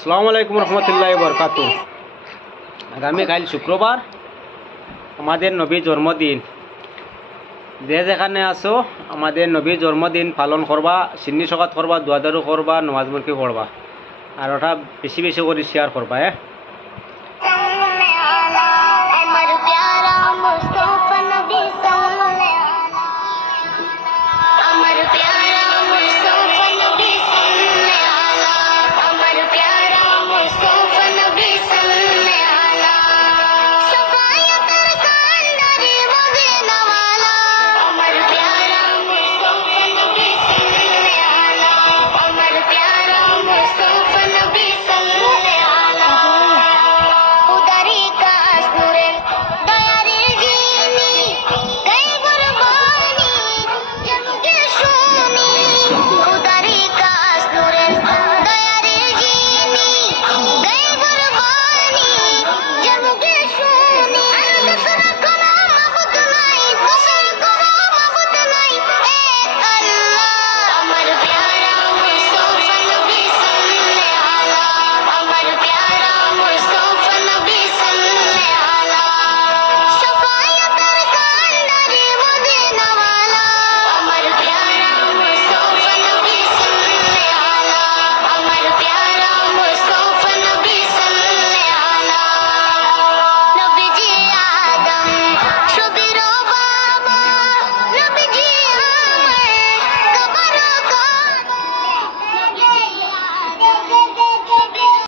আসসালামু আলাইকুম রহমতুল্লাহি বরকাতু। আগামীকাল শুক্রবার আমাদের নবীর জন্মদিন। যে যেখানে আসো আমাদের নবীর জন্মদিন পালন করবা, সিন্নি সকাত করবা, দোয়াদারু করবা, নমাজ মুরকি পড়বা, আর ওটা বেশি বেশি করে শেয়ার করবা।